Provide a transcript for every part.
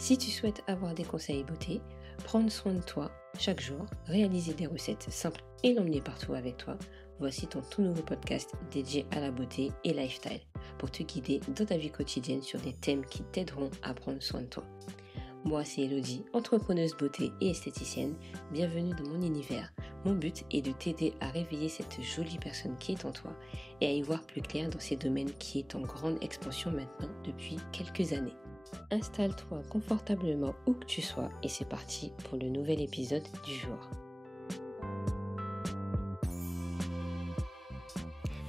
Si tu souhaites avoir des conseils beauté, prendre soin de toi chaque jour, réaliser des recettes simples et l'emmener partout avec toi, voici ton tout nouveau podcast dédié à la beauté et lifestyle pour te guider dans ta vie quotidienne sur des thèmes qui t'aideront à prendre soin de toi. Moi, c'est Elodie, entrepreneuse beauté et esthéticienne. Bienvenue dans mon univers. Mon but est de t'aider à réveiller cette jolie personne qui est en toi et à y voir plus clair dans ces domaines qui est en grande expansion maintenant depuis quelques années. Installe-toi confortablement où que tu sois et c'est parti pour le nouvel épisode du jour.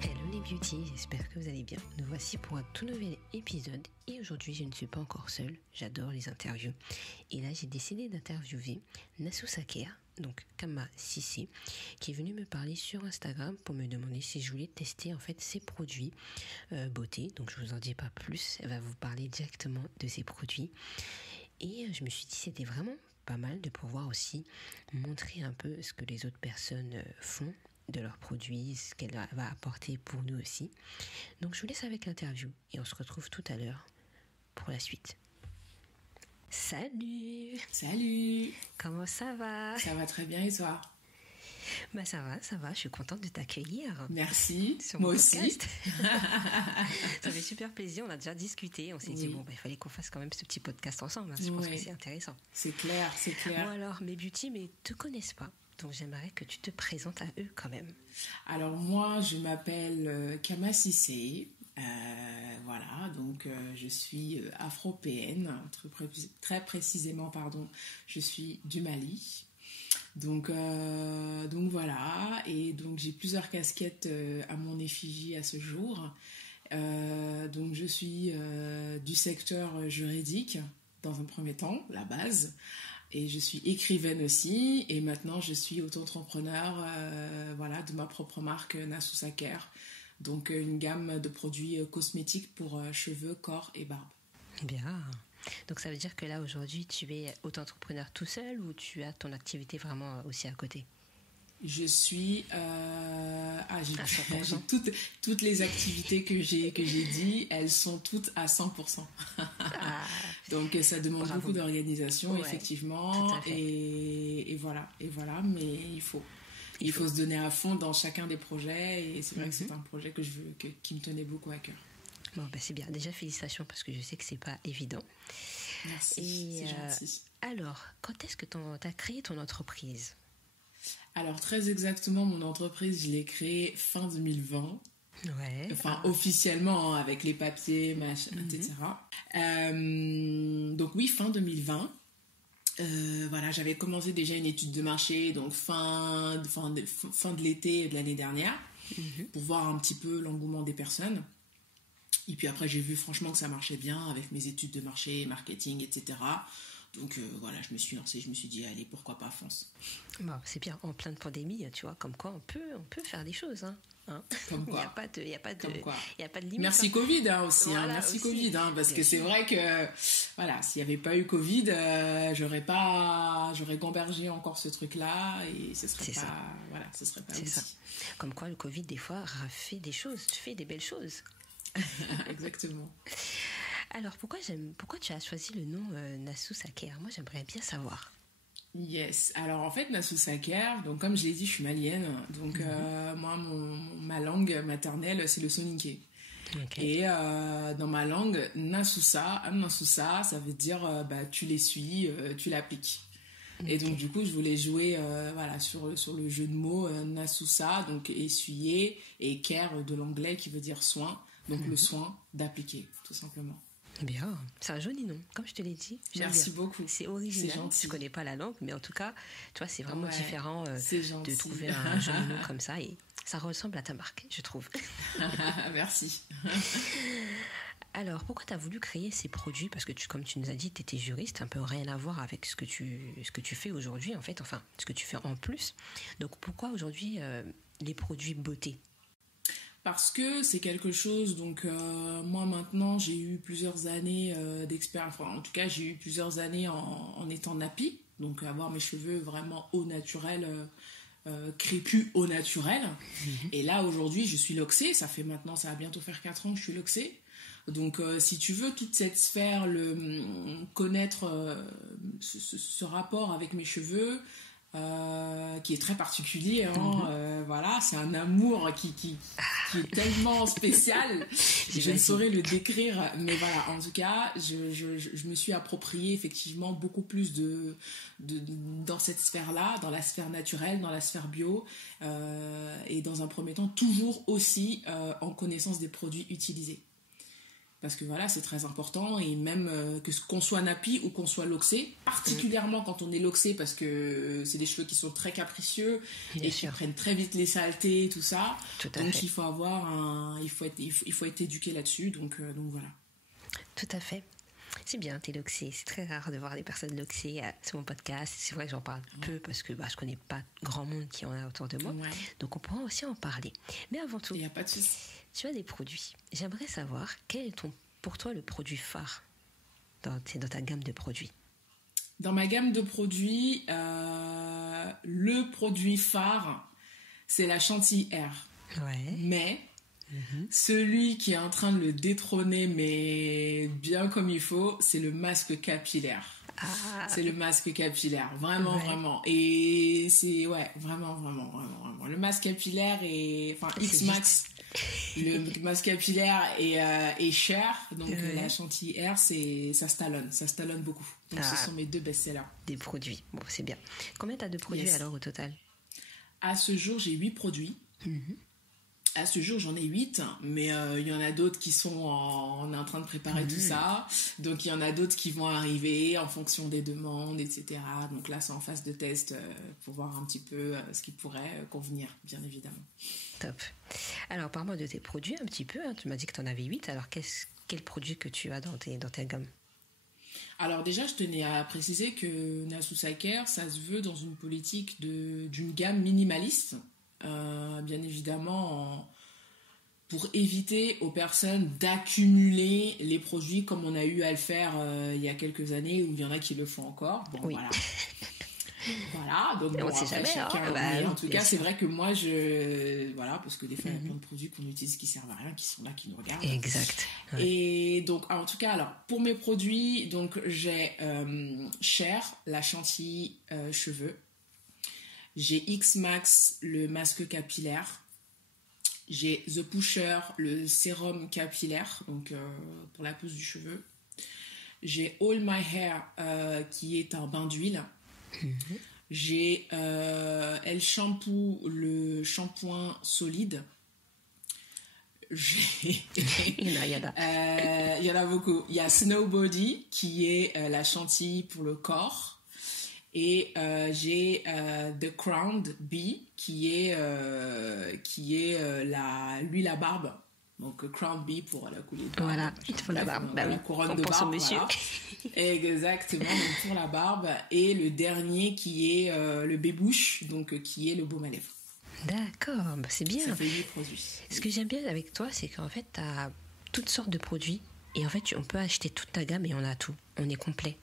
Hello les beauty, j'espère que vous allez bien. Nous voici pour un tout nouvel épisode et aujourd'hui je ne suis pas encore seule, j'adore les interviews. Et là j'ai décidé d'interviewer Nassou Saker, donc Kama Sissé, qui est venue me parler sur Instagram pour me demander si je voulais tester en fait ses produits beauté. Donc je vous en dis pas plus, elle va vous parler directement de ses produits. Et je me suis dit c'était vraiment pas mal de pouvoir aussi montrer un peu ce que les autres personnes font de leurs produits, ce qu'elle va apporter pour nous aussi. Donc je vous laisse avec l'interview et on se retrouve tout à l'heure pour la suite. Salut! Salut! Comment ça va? Ça va très bien et toi? Bah ça va, je suis contente de t'accueillir. Merci, sur moi mon aussi. podcast. Ça fait super plaisir, on a déjà discuté, on s'est dit bon, il fallait qu'on fasse quand même ce petit podcast ensemble, hein. Je pense que c'est intéressant. C'est clair. Bon alors, mes beauty, mais te connaissent pas, donc j'aimerais que tu te présentes à eux quand même. Alors moi, je m'appelle Kama Sissé. Voilà, donc je suis afropéenne, très précisément, je suis du Mali. Donc voilà, et donc j'ai plusieurs casquettes à mon effigie à ce jour. Donc je suis du secteur juridique dans un premier temps, la base, et je suis écrivaine aussi, et maintenant je suis auto-entrepreneur voilà, de ma propre marque Nassou Saker. Donc une gamme de produits cosmétiques pour cheveux, corps et barbe. Bien. Donc ça veut dire que là aujourd'hui tu es auto-entrepreneur tout seul ou tu as ton activité vraiment aussi à côté? Je suis j'ai toutes les activités que j'ai dit, elles sont toutes à 100%. Donc ça demande beaucoup d'organisation, effectivement, et voilà, mais il faut se donner à fond dans chacun des projets, et c'est vrai que c'est un projet qui me tenait beaucoup à cœur. Bon, ben c'est bien. Déjà, félicitations parce que je sais que c'est pas évident. Merci, c'est gentil. Alors, quand est-ce que tu as créé ton entreprise? Alors, très exactement, mon entreprise, je l'ai créée fin 2020. Ouais. Enfin, officiellement, hein, avec les papiers, etc. Donc oui, fin 2020. Voilà, j'avais commencé déjà une étude de marché, donc fin de l'été de l'année dernière, pour voir un petit peu l'engouement des personnes. Et puis après, j'ai vu franchement que ça marchait bien avec mes études de marché, marketing, etc. Donc voilà, je me suis lancée, je me suis dit, allez, pourquoi pas, fonce. Bon, c'est bien, en pleine pandémie, tu vois, comme quoi on peut faire des choses, hein. Comme quoi. Il n'y a pas de limite. Merci Covid aussi, voilà, merci aussi. Covid, parce que c'est vrai que voilà, s'il n'y avait pas eu Covid, j'aurais gambergé encore ce truc-là et ce serait pas c'est ça. Comme quoi le Covid des fois fait des choses, fait des belles choses. Exactement. Alors pourquoi tu as choisi le nom Nassou Saker? Moi j'aimerais bien savoir. Yes, alors en fait Nassou Saker, donc comme je l'ai dit, je suis malienne, donc moi ma langue maternelle c'est le soninké. Et dans ma langue, Nassousa, ça veut dire tu l'essuies, tu l'appliques. Et donc du coup je voulais jouer sur le jeu de mots Nassousa, donc essuyer, et care de l'anglais qui veut dire soin, donc le soin d'appliquer tout simplement. Bien, c'est un joli nom, comme je te l'ai dit. Merci beaucoup. C'est original, je ne connais pas la langue, mais en tout cas, tu vois, c'est vraiment différent de trouver un joli nom comme ça, et ça ressemble à ta marque, je trouve. Merci. Alors, pourquoi tu as voulu créer ces produits? Parce que comme tu nous as dit, tu étais juriste, un peu rien à voir avec ce que tu fais aujourd'hui, en fait, enfin, ce que tu fais en plus. Donc, pourquoi aujourd'hui les produits beauté? Parce que c'est quelque chose, donc moi maintenant j'ai eu plusieurs années d'expérience, enfin en tout cas j'ai eu plusieurs années en étant nappy, donc avoir mes cheveux vraiment au naturel, crépus au naturel. Et là aujourd'hui je suis loxée, ça va bientôt faire 4 ans que je suis loxée. Donc, si tu veux, toute cette sphère, connaître ce rapport avec mes cheveux, qui est très particulier, hein, voilà, c'est un amour qui est tellement spécial, je ne saurais le décrire, mais voilà, en tout cas, je me suis approprié effectivement beaucoup plus dans cette sphère-là, dans la sphère naturelle, dans la sphère bio, et dans un premier temps, toujours aussi en connaissance des produits utilisés. Parce que voilà, c'est très important, et même qu'on soit nappy ou qu'on soit loxé, particulièrement quand on est loxé, parce que c'est des cheveux qui sont très capricieux et qui prennent très vite les saletés, tout ça. Donc il faut être éduqué là-dessus, donc voilà. Tout à fait. C'est bien, t'es loxé. C'est très rare de voir des personnes loxées sur mon podcast. C'est vrai que j'en parle peu parce que je connais pas grand monde qui en a autour de moi. Ouais. Donc on pourra aussi en parler. Mais avant tout, il n'y a pas de souci. Tu as des produits. J'aimerais savoir quel est pour toi le produit phare dans ta gamme de produits. Dans ma gamme de produits, le produit phare, c'est la Chantilly Air. Ouais. Mais celui qui est en train de le détrôner, mais bien comme il faut, c'est le masque capillaire. C'est le masque capillaire, vraiment. Et c'est, vraiment. Le masque capillaire X-Max, le masque capillaire est cher, donc la Chantilly Air, ça se talonne beaucoup. Donc ce sont mes 2 best-sellers. Des produits, bon, c'est bien. Combien tu as de produits alors au total? À ce jour, j'ai 8 produits. À ce jour, j'en ai 8, mais il y en a d'autres qui sont on est en train de préparer tout ça. Donc, il y en a d'autres qui vont arriver en fonction des demandes, etc. Donc là, c'est en phase de test pour voir un petit peu ce qui pourrait convenir, bien évidemment. Top. Alors, parle-moi de tes produits un petit peu. Hein. Tu m'as dit que tu en avais 8. Alors, quel produit que tu as dans ta gamme? Alors déjà, je tenais à préciser que Nasusa Care, ça se veut dans une politique d'une gamme minimaliste. Bien évidemment pour éviter aux personnes d'accumuler les produits comme on a eu à le faire il y a quelques années, où il y en a qui le font encore. Bon, oui. Voilà, donc on sait jamais, chacun, en tout cas, c'est vrai que moi, parce que des fois, il y a plein de produits qu'on utilise qui servent à rien, qui sont là, qui nous regardent. Exact. Ouais. Et donc, en tout cas, alors, pour mes produits, donc, j'ai Cher, la Chantilly cheveux. J'ai X-Max, le masque capillaire. J'ai The Pusher, le sérum capillaire, donc pour la pousse du cheveu. J'ai All My Hair, qui est un bain d'huile. J'ai El Shampoo, le shampoing solide. Il y en a beaucoup. Il y a Snow Body, qui est la chantilly pour le corps. Et j'ai The Crowned Bee, qui est l'huile à barbe. Donc Crowned Bee pour la couler de barbe. Voilà, il te faut la barbe. La couronne de barbe. Monsieur. Voilà. Exactement, donc pour la barbe. Et le dernier qui est le bébouche, donc qui est le baume à lèvres. D'accord, c'est bien. Ça fait 8 produits. Ce que j'aime bien avec toi, c'est qu'en fait, tu as toutes sortes de produits. Et en fait, on peut acheter toute ta gamme et on a tout. On est complet.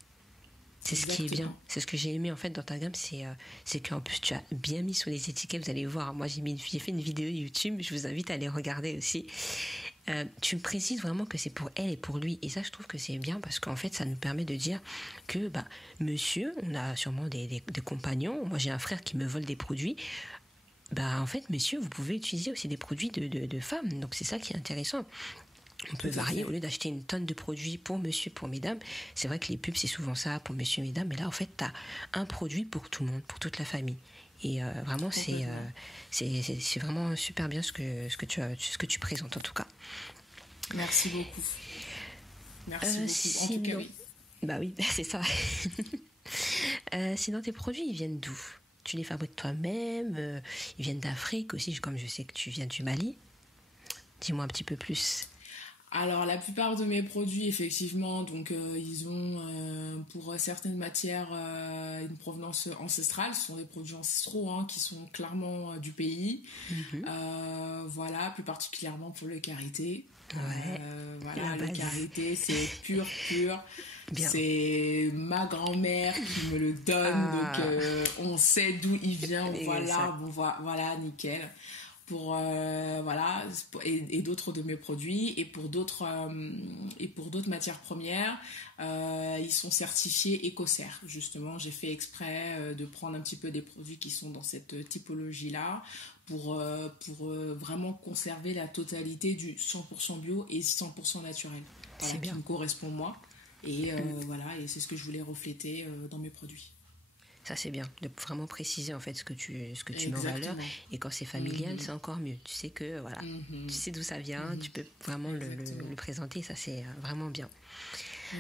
C'est ce qui est bien. C'est ce que j'ai aimé en fait dans ta gamme, c'est qu'en plus tu as bien mis sur les étiquettes. Vous allez voir, moi j'ai fait une vidéo YouTube, je vous invite à aller regarder aussi. Tu me précises vraiment que c'est pour elle et pour lui, et ça je trouve que c'est bien parce qu'en fait ça nous permet de dire que monsieur, on a sûrement des compagnons. Moi j'ai un frère qui me vole des produits. En fait monsieur, vous pouvez utiliser aussi des produits de femmes, donc c'est ça qui est intéressant. On peut varier, au lieu d'acheter une tonne de produits pour monsieur, pour mesdames. C'est vrai que les pubs, c'est souvent ça, pour monsieur, mesdames. Mais là, en fait, tu as un produit pour tout le monde, pour toute la famille. Et vraiment, c'est vraiment super bien ce que tu présentes, en tout cas. Merci beaucoup. Merci beaucoup. Sinon, en tout cas, oui. Oui, c'est ça. Sinon, tes produits, ils viennent d'où? Tu les fabriques toi-même? Ils viennent d'Afrique aussi, comme je sais que tu viens du Mali. Dis-moi un petit peu plus. Alors, la plupart de mes produits, effectivement, donc ils ont pour certaines matières une provenance ancestrale. Ce sont des produits ancestraux qui sont clairement du pays. Voilà, plus particulièrement pour le karité. Voilà, le karité, c'est pur. Bien. C'est ma grand-mère qui me le donne, donc on sait d'où il vient. Voilà, voilà, nickel. voilà, et d'autres de mes produits, et pour d'autres matières premières, ils sont certifiés Écocert. Justement, j'ai fait exprès de prendre un petit peu des produits qui sont dans cette typologie-là pour vraiment conserver la totalité du 100% bio et 100% naturel. Voilà, C'est bien. qui me correspond moi. Et voilà, et c'est ce que je voulais refléter dans mes produits. Ça, c'est bien, de vraiment préciser en fait ce que tu mets en valeur. Et quand c'est familial, c'est encore mieux. Tu sais que, voilà, tu sais d'où ça vient, tu peux vraiment le présenter. Ça, c'est vraiment bien.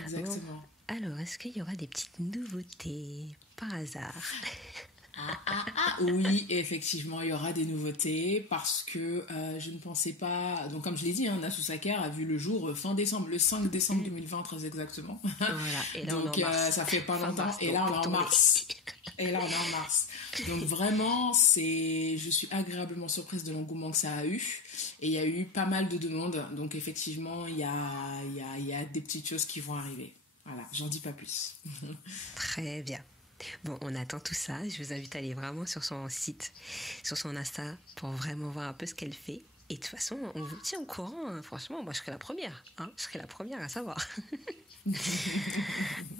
Exactement. Bon, alors, est-ce qu'il y aura des petites nouveautés par hasard? Oui, effectivement, il y aura des nouveautés parce que je ne pensais pas. Donc, comme je l'ai dit, Nasusa Care a vu le jour fin décembre, le 5 décembre 2020, très exactement. Voilà, et là, donc, on est en mars. ça fait pas longtemps. Et là, on est en mars. Donc, vraiment, je suis agréablement surprise de l'engouement que ça a eu. Et il y a eu pas mal de demandes. Donc, effectivement, il y a des petites choses qui vont arriver. Voilà, j'en dis pas plus. Très bien. Bon, on attend tout ça. Je vous invite à aller vraiment sur son site, sur son Insta, pour vraiment voir un peu ce qu'elle fait. Et de toute façon, on vous tient au courant. Hein. Franchement, moi, je serai la première. Je serai la première à savoir.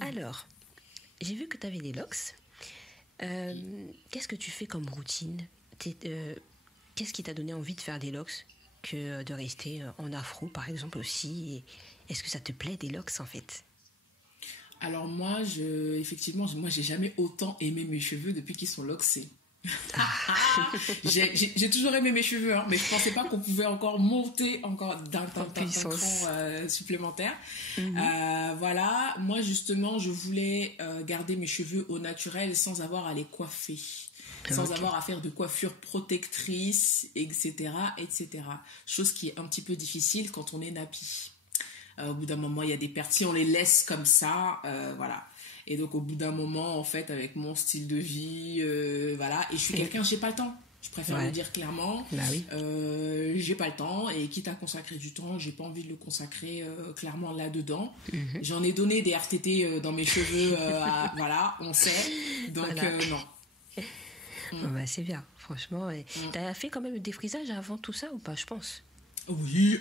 Alors, j'ai vu que tu avais des locks. Qu'est-ce que tu fais comme routine? Qu'est-ce qui t'a donné envie de faire des locks que de rester en afro, par exemple, aussi? Est-ce que ça te plaît, des locks, en fait? Alors moi, effectivement, j'ai jamais autant aimé mes cheveux depuis qu'ils sont locksés. J'ai toujours aimé mes cheveux, mais je pensais pas qu'on pouvait encore monter encore d'un cran supplémentaire. Voilà, moi justement, je voulais garder mes cheveux au naturel sans avoir à les coiffer. Sans avoir à faire de coiffure protectrice, etc., etc. Chose qui est un petit peu difficile quand on est nappy. Au bout d'un moment, il y a des pertes. Si on les laisse comme ça, voilà. Et donc, au bout d'un moment, en fait, avec mon style de vie, voilà. Et je suis quelqu'un, j'ai pas le temps. Je préfère le dire clairement. Bah oui. J'ai pas le temps. Et quitte à consacrer du temps, j'ai pas envie de le consacrer clairement là-dedans. J'en ai donné des RTT dans mes cheveux. Voilà, on sait. Donc, voilà. Non. Bah, c'est bien, franchement. T'as fait quand même le défrisage avant tout ça ou pas, je pense? Oui,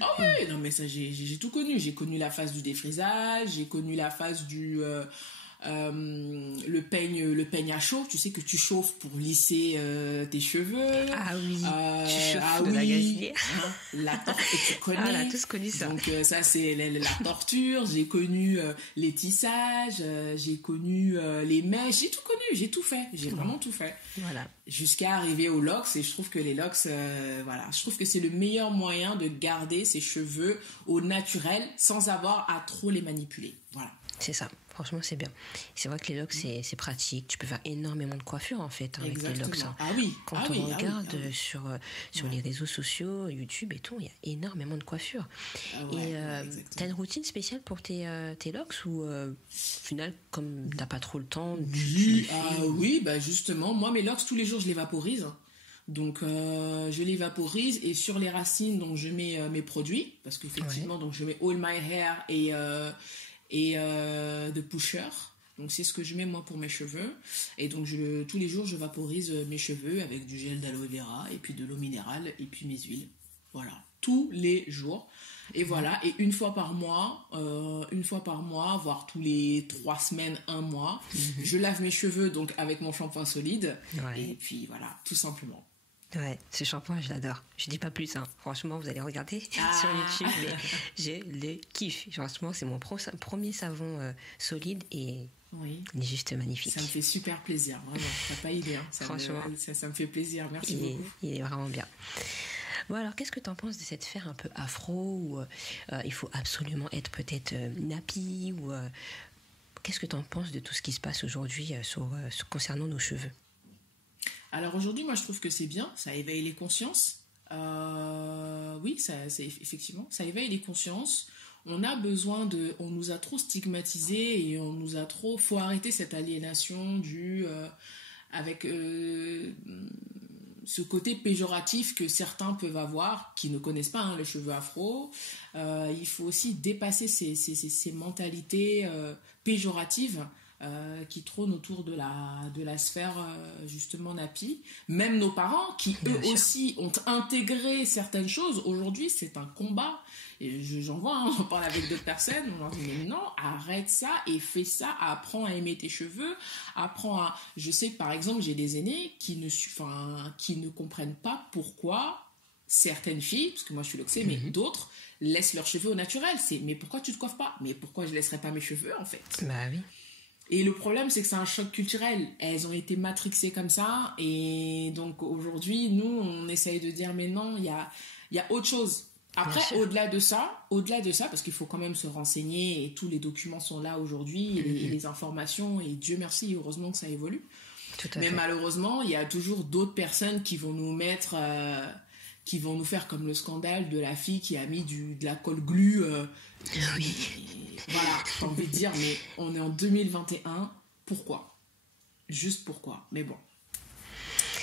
non mais ça j'ai tout connu. J'ai connu la phase du défrisage, j'ai connu la phase du le peigne à chaud, tu sais que tu chauffes pour lisser tes cheveux. Ah oui, tu chauffes de la gazinière. La torture, tu connais. On a tous connu ça. Donc ça c'est la torture. J'ai connu les tissages, j'ai connu les mèches, j'ai tout connu, j'ai tout fait, j'ai vraiment tout fait. Voilà. Jusqu'à arriver aux locks, et je trouve que les locks, voilà, je trouve que c'est le meilleur moyen de garder ses cheveux au naturel sans avoir à trop les manipuler. Voilà. C'est ça, franchement c'est bien. C'est vrai que les locks c'est pratique, tu peux faire énormément de coiffure en fait avec les locks. Ah oui. Quand on regarde sur les réseaux sociaux, YouTube et tout, il y a énormément de coiffure. T'as une routine spéciale pour tes locks ou au final comme t'as pas trop le temps oui, bah justement, moi mes locks tous les jours je les vaporise. Donc je les vaporise et sur les racines donc je mets mes produits parce qu'effectivement donc je mets All My Hair et de pusher. Donc c'est ce que je mets moi pour mes cheveux. Et donc tous les jours je vaporise mes cheveux avec du gel d'aloe vera et puis de l'eau minérale et puis mes huiles. Voilà, tous les jours. Et voilà, et une fois par mois, voire tous les 3 semaines, 1 mois, je lave mes cheveux donc avec mon shampoing solide. Et puis voilà, tout simplement. Ouais, ce shampoing, je l'adore. Je dis pas plus, hein. Franchement, vous allez regarder sur YouTube, mais je le kiffe. Franchement, c'est mon premier savon solide et il est juste magnifique. Ça me fait super plaisir, vraiment. T'as pas idée, hein. Franchement. Ça me fait plaisir, merci beaucoup. Il est vraiment bien. Bon, alors, qu'est-ce que tu en penses de cette sphère un peu afro où il faut absolument être peut-être nappy ou qu'est-ce que tu en penses de tout ce qui se passe aujourd'hui concernant nos cheveux? Alors aujourd'hui, moi je trouve que c'est bien, ça éveille les consciences. Oui, effectivement, ça éveille les consciences. On nous a trop stigmatisés et faut arrêter cette aliénation avec ce côté péjoratif que certains peuvent avoir, qui ne connaissent pas les cheveux afro. Il faut aussi dépasser ces mentalités péjoratives qui trônent autour de la sphère justement nappy. Même nos parents qui eux aussi ont intégré certaines choses. Aujourd'hui, c'est un combat. Et j'en vois, hein, j'en parle avec d'autres personnes. On leur dit mais non, arrête ça et fais ça. Apprends à aimer tes cheveux. Apprends à. Je sais que par exemple, j'ai des aînés qui ne comprennent pas pourquoi certaines filles, parce que moi je suis loxée, mais d'autres laissent leurs cheveux au naturel. C'est mais pourquoi tu te coiffes pas? Mais pourquoi je laisserais pas mes cheveux en fait? Bah oui. Et le problème, c'est que c'est un choc culturel. Elles ont été matrixées comme ça. Et donc, aujourd'hui, nous, on essaye de dire, mais non, il y a autre chose. Après, au-delà de ça, parce qu'il faut quand même se renseigner et tous les documents sont là aujourd'hui, et les informations, et Dieu merci, heureusement que ça évolue. Mais malheureusement, il y a toujours d'autres personnes qui vont nous mettre... qui vont nous faire comme le scandale de la fille qui a mis de la colle glue. Oui. Voilà, j'ai envie de dire, mais on est en 2021, pourquoi? Juste pourquoi? Mais bon.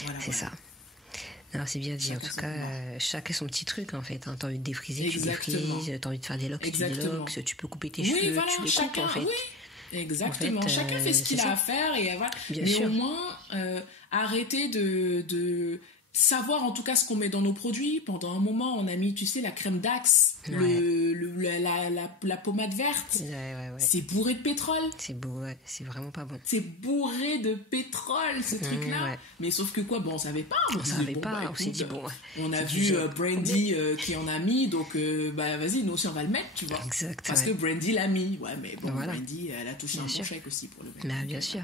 Voilà, c'est ça. Non, c'est bien dit. En tout cas, chacun son petit truc, en fait. Hein. T'as envie de défriser, tu défrises. T'as envie de faire des locks, tu des locks. Tu peux couper tes cheveux, voilà, tu les coupes, en fait. Oui. Exactement. En fait, chacun fait ce qu'il a à faire. Et voilà. Bien mais sûr. Au moins, arrêter de savoir en tout cas ce qu'on met dans nos produits. Pendant un moment, on a mis, tu sais, la crème d'axe, la pommade verte. Ouais. C'est bourré de pétrole. C'est vraiment pas bon. C'est bourré de pétrole, ce truc-là. Ouais. Mais sauf que quoi, bon, on savait pas. On savait pas, on s'est dit, bon... On a vu Brandy qui en a mis, donc vas-y, nous aussi on va le mettre, tu vois. Exact. Parce que Brandy l'a mis. Ouais, mais bon, voilà. Brandy, elle a touché un bon chèque aussi pour le mettre. Bah, bien sûr.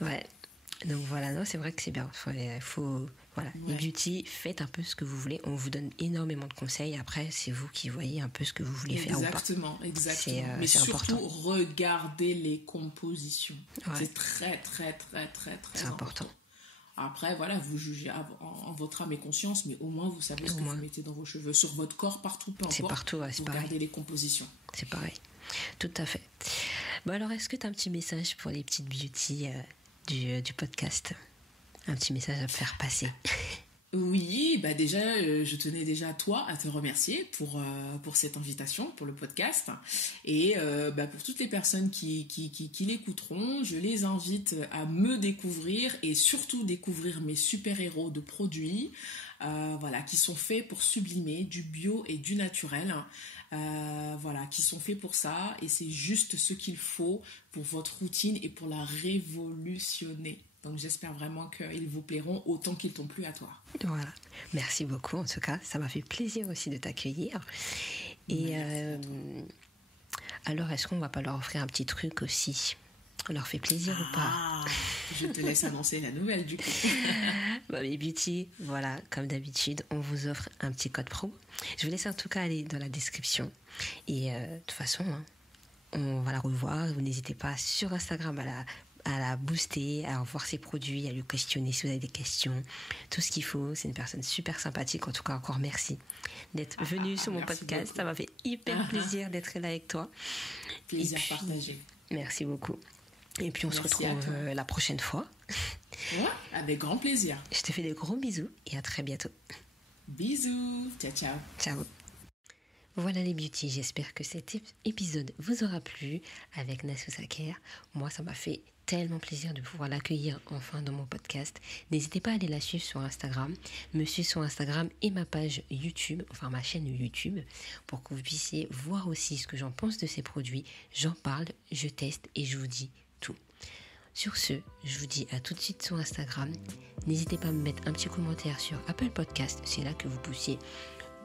Ouais. Donc voilà, non, c'est vrai que c'est bien. Voilà, les beauty, faites un peu ce que vous voulez. On vous donne énormément de conseils. Après, c'est vous qui voyez un peu ce que vous voulez faire ou pas. Exactement. C'est Mais surtout, important. Regardez les compositions. Ouais. C'est très important. Après, voilà, vous jugez en votre âme et conscience, mais au moins vous savez ce que vous mettez dans vos cheveux, sur votre corps, partout, peu importe. C'est partout, c'est vous pareil. Regardez les compositions. C'est pareil. Tout à fait. Bon, alors, est-ce que tu as un petit message pour les petites beauty du podcast? Un petit message à faire passer. Oui, déjà, je tenais déjà à te remercier pour cette invitation, pour le podcast. Et pour toutes les personnes qui l'écouteront, je les invite à me découvrir et surtout découvrir mes super-héros de produits qui sont faits pour sublimer du bio et du naturel. Qui sont faits pour ça. Et c'est juste ce qu'il faut pour votre routine et pour la révolutionner. Donc j'espère vraiment qu'ils vous plairont autant qu'ils t'ont plu à toi. Voilà, merci beaucoup en tout cas, ça m'a fait plaisir aussi de t'accueillir. Et alors est-ce qu'on va pas leur offrir un petit truc aussi? On leur fait plaisir ou pas? Je te laisse annoncer la nouvelle du coup. Les beauty, voilà, comme d'habitude, on vous offre un petit code pro. Je vous laisse en tout cas aller dans la description. Et de toute façon, on va la revoir. Vous n'hésitez pas sur Instagram à la booster, à voir ses produits, à lui questionner si vous avez des questions, tout ce qu'il faut. C'est une personne super sympathique. En tout cas, encore merci d'être venue sur mon podcast. Beaucoup. Ça m'a fait hyper plaisir d'être là avec toi. Plaisir partagé. Merci beaucoup. Et puis on se retrouve la prochaine fois. Ouais, avec grand plaisir. Je te fais des gros bisous et à très bientôt. Bisous. Ciao, ciao. Ciao. Voilà les beauty, j'espère que cet épisode vous aura plu avec Nassou Saker. Moi, ça m'a fait tellement plaisir de pouvoir l'accueillir enfin dans mon podcast. N'hésitez pas à aller la suivre sur Instagram, me suivre sur Instagram et ma page YouTube, enfin ma chaîne YouTube, pour que vous puissiez voir aussi ce que j'en pense de ces produits. J'en parle, je teste et je vous dis tout. Sur ce, je vous dis à tout de suite sur Instagram. N'hésitez pas à me mettre un petit commentaire sur Apple Podcast. C'est là que vous puissiez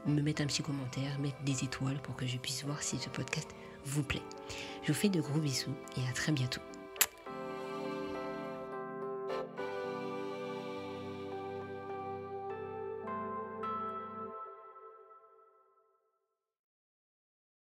me mettre un petit commentaire, mettre des étoiles pour que je puisse voir si ce podcast vous plaît. Je vous fais de gros bisous et à très bientôt.